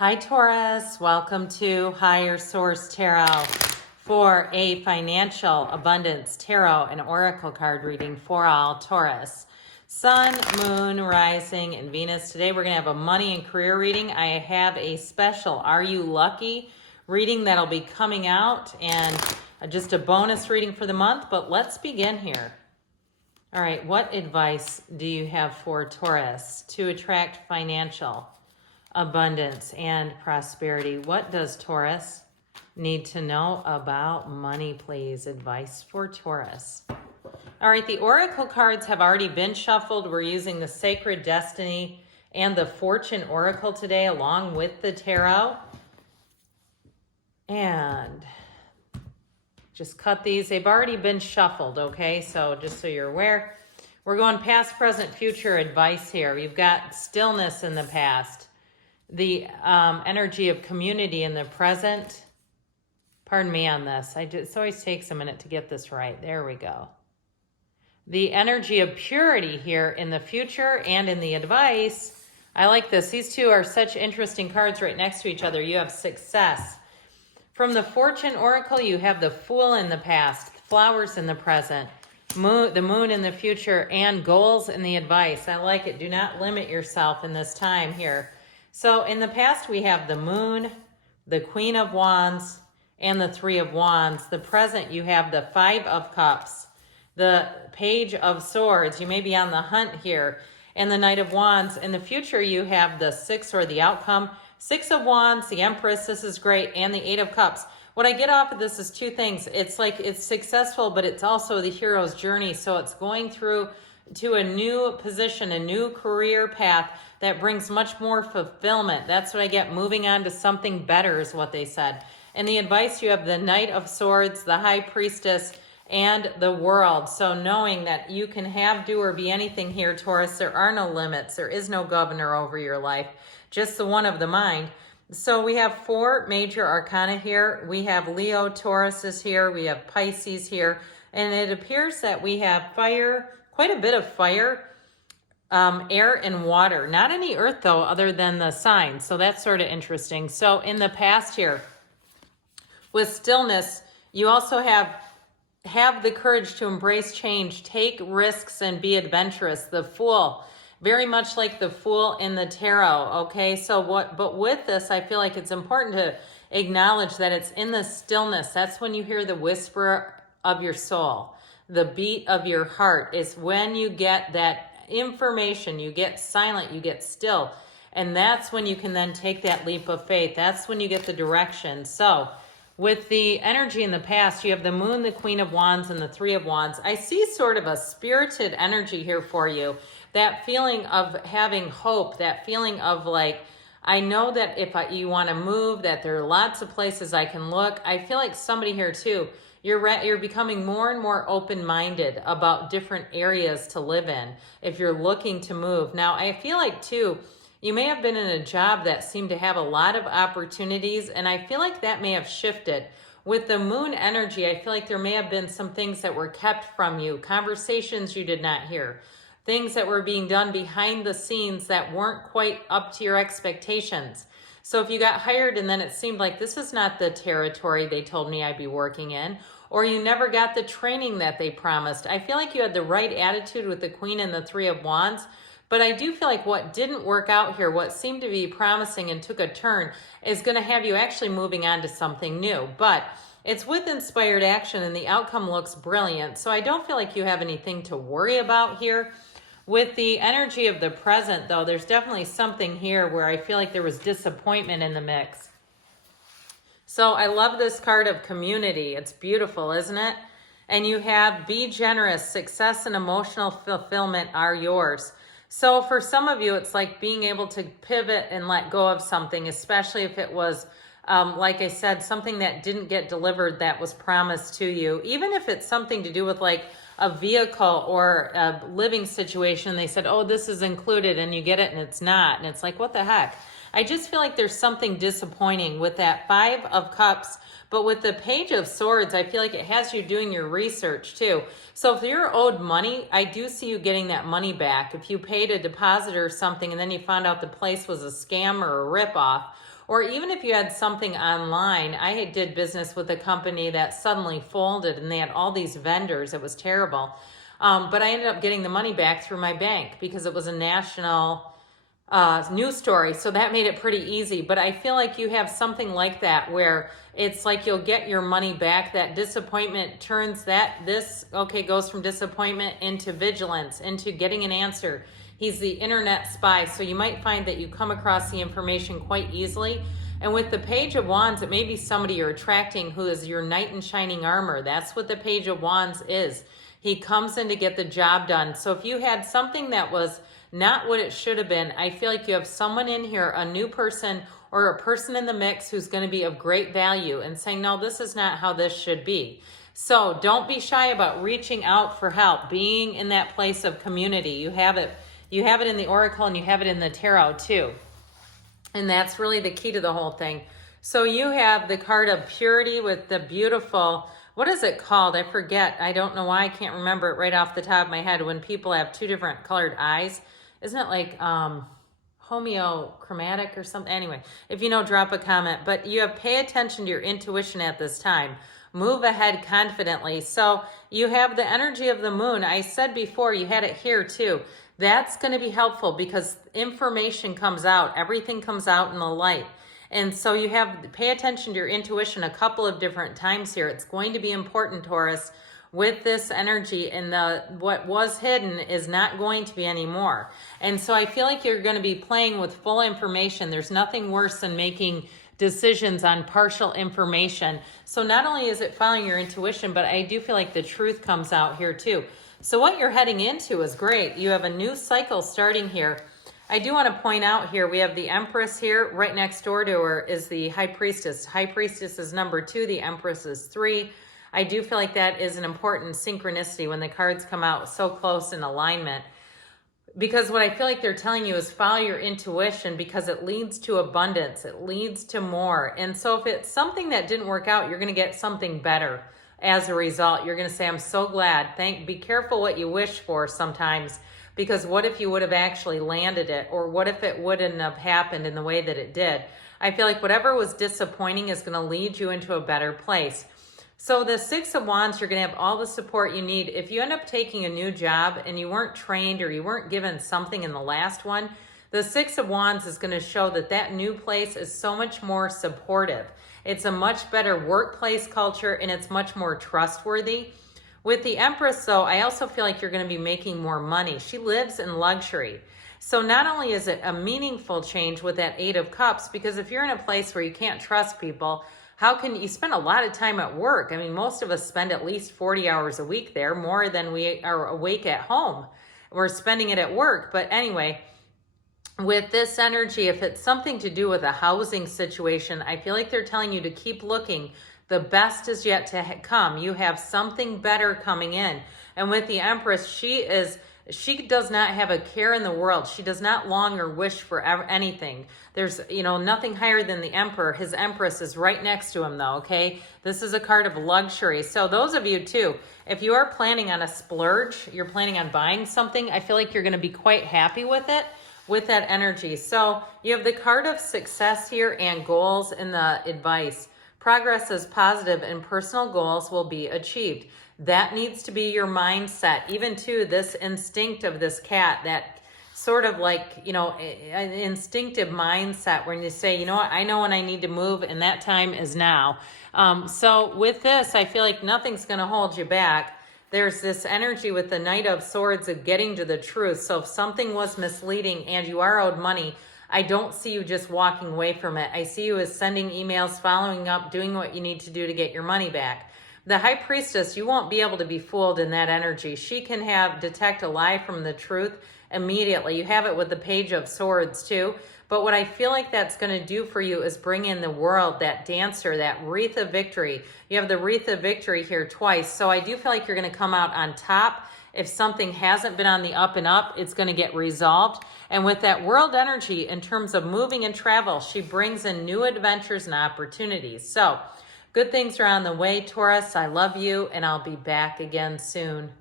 Hi, Taurus. Welcome to Higher Source Tarot for a financial abundance tarot and oracle card reading for all Taurus. Sun, Moon, Rising, and Venus. Today we're going to have a money and career reading. I have a special Are You Lucky reading that'll be coming out and just a bonus reading for the month. But let's begin here. All right, what advice do you have for Taurus to attract financial abundance and prosperity? What does Taurus need to know about money, please? Advice for Taurus. All right, the oracle cards have already been shuffled. We're using the Sacred Destiny and the Fortune Oracle today along with the tarot. And just cut these. They've already been shuffled, okay? So just so you're aware, we're going past, present, future advice here. You've got stillness in the past, the energy of community in the present. Pardon me on this. It always takes a minute to get this right. There we go. The energy of purity here in the future and in the advice. I like this. These two are such interesting cards right next to each other. You have success. From the Fortune Oracle, you have the Fool in the past, flowers in the present, the Moon in the future, and goals in the advice. I like it. Do not limit yourself in this time here. So in the past, we have the Moon, the Queen of Wands, and the Three of Wands. The present, you have the Five of Cups, the Page of Swords. You may be on the hunt here. And the Knight of Wands. In the future, you have the Six, or the outcome, Six of Wands, the Empress. This is great. And the Eight of Cups. What I get off of this is two things. It's like it's successful, but it's also the hero's journey. So it's going through to a new position, a new career path that brings much more fulfillment. That's what I get. Moving on to something better is what they said. And the advice, you have the Knight of Swords, the High Priestess, and the World. So knowing that you can have, do, or be anything here, Taurus. There are no limits. There is no governor over your life, just the one of the mind. So we have four major arcana here. We have Leo, Taurus is here. We have Pisces here. And it appears that we have fire, quite a bit of fire, air and water. Not any earth, though, other than the signs. So that's sort of interesting. So in the past here, with stillness, you also have the courage to embrace change, take risks, and be adventurous. The Fool, very much like the Fool in the tarot, okay? So but with this, I feel like it's important to acknowledge that it's in the stillness. That's when you hear the whisper of your soul. The beat of your heart is when you get that information. You get silent, you get still. And that's when you can then take that leap of faith. That's when you get the direction. So with the energy in the past, you have the Moon, the Queen of Wands, and the Three of Wands. I see sort of a spirited energy here for you. That feeling of having hope, that feeling of like, I know that if you want to move, that there are lots of places I can look. I feel like somebody here too, you're becoming more and more open-minded about different areas to live in if you're looking to move. Now, I feel like too, you may have been in a job that seemed to have a lot of opportunities, and I feel like that may have shifted. With the Moon energy, I feel like there may have been some things that were kept from you, conversations you did not hear, things that were being done behind the scenes that weren't quite up to your expectations. So if you got hired and then it seemed like this is not the territory they told me I'd be working in, or you never got the training that they promised, I feel like you had the right attitude with the Queen and the Three of Wands. But I do feel like what didn't work out here, what seemed to be promising and took a turn, is going to have you actually moving on to something new. But it's with inspired action and the outcome looks brilliant. So I don't feel like you have anything to worry about here. With the energy of the present, though, there's definitely something here where I feel like there was disappointment in the mix. So I love this card of community. It's beautiful, isn't it? And you have be generous, success and emotional fulfillment are yours. So for some of you, it's like being able to pivot and let go of something, especially if it was, like I said, something that didn't get delivered that was promised to you. Even if it's something to do with like a vehicle or a living situation, they said, oh, this is included, and you get it and it's not. And it's like, what the heck? I just feel like there's something disappointing with that Five of Cups. But with the Page of Swords, I feel like it has you doing your research too. So if you're owed money, I do see you getting that money back. If you paid a deposit or something and then you found out the place was a scam or a ripoff, Or even if you had something online, I did business with a company that suddenly folded and they had all these vendors. It was terrible. But I ended up getting the money back through my bank because it was a national news story. So that made it pretty easy. But I feel like you have something like that where it's like you'll get your money back. That disappointment turns goes from disappointment into vigilance, into getting an answer. He's the internet spy. So you might find that you come across the information quite easily. And with the Page of Wands, it may be somebody you're attracting who is your knight in shining armor. That's what the Page of Wands is. He comes in to get the job done. So if you had something that was not what it should have been, I feel like you have someone in here, a new person or a person in the mix who's going to be of great value and saying, no, this is not how this should be. So don't be shy about reaching out for help, being in that place of community. You have it in the Oracle and you have it in the Tarot too. And that's really the key to the whole thing. So you have the card of purity with the beautiful, what is it called? I forget. I don't know why I can't remember it right off the top of my head. When people have two different colored eyes, isn't it like homeochromatic or something? Anyway, if you know, drop a comment. But you have pay attention to your intuition at this time. Move ahead confidently. So you have the energy of the moon. I said before, you had it here too. That's going to be helpful because information comes out. Everything comes out in the light. And so you have pay attention to your intuition a couple of different times here. It's going to be important, Taurus, with this energy, and what was hidden is not going to be anymore. And so I feel like you're going to be playing with full information. There's nothing worse than making decisions on partial information. So not only is it following your intuition, but I do feel like the truth comes out here too. So what you're heading into is great. You have a new cycle starting here. I do want to point out here, we have the Empress here. Right next door to her is the High Priestess. High Priestess is number 2. The Empress is 3. I do feel like that is an important synchronicity when the cards come out so close in alignment. Because what I feel like they're telling you is follow your intuition because it leads to abundance. It leads to more. And so if it's something that didn't work out, you're going to get something better as a result. You're going to say, I'm so glad. Be careful what you wish for sometimes, because what if you would have actually landed it, or what if it wouldn't have happened in the way that it did? I feel like whatever was disappointing is going to lead you into a better place. So the Six of Wands, you're going to have all the support you need. If you end up taking a new job and you weren't trained or you weren't given something in the last one, the Six of Wands is going to show that that new place is so much more supportive. It's a much better workplace culture and it's much more trustworthy. With the Empress, though, I also feel like you're going to be making more money. She lives in luxury. So not only is it a meaningful change with that Eight of Cups, because if you're in a place where you can't trust people, how can you spend a lot of time at work? I mean, most of us spend at least 40 hours a week there, more than we are awake at home. We're spending it at work. But anyway, with this energy, if it's something to do with a housing situation, I feel like they're telling you to keep looking. The best is yet to come. You have something better coming in. And with the Empress, she does not have a care in the world. She does not long or wish for anything. There's, nothing higher than the Emperor. His Empress is right next to him though, okay? This is a card of luxury. So those of you too, if you are planning on a splurge, you're planning on buying something, I feel like you're going to be quite happy with it, with that energy. So you have the card of success here and goals in the advice. Progress is positive and personal goals will be achieved. That needs to be your mindset. Even to this instinct of this cat, that sort of like, an instinctive mindset when you say, you know what, I know when I need to move and that time is now. So with this, I feel like nothing's going to hold you back. There's this energy with the Knight of Swords of getting to the truth. So if something was misleading and you are owed money, I don't see you just walking away from it. I see you as sending emails, following up, doing what you need to do to get your money back. The High Priestess, you won't be able to be fooled in that energy. She can detect a lie from the truth immediately. You have it with the Page of Swords too. But what I feel like that's going to do for you is bring in the world, that dancer, that wreath of victory. You have the wreath of victory here twice. So I do feel like you're going to come out on top. If something hasn't been on the up and up, it's going to get resolved. And with that world energy in terms of moving and travel, she brings in new adventures and opportunities. So good things are on the way, Taurus. I love you, and I'll be back again soon.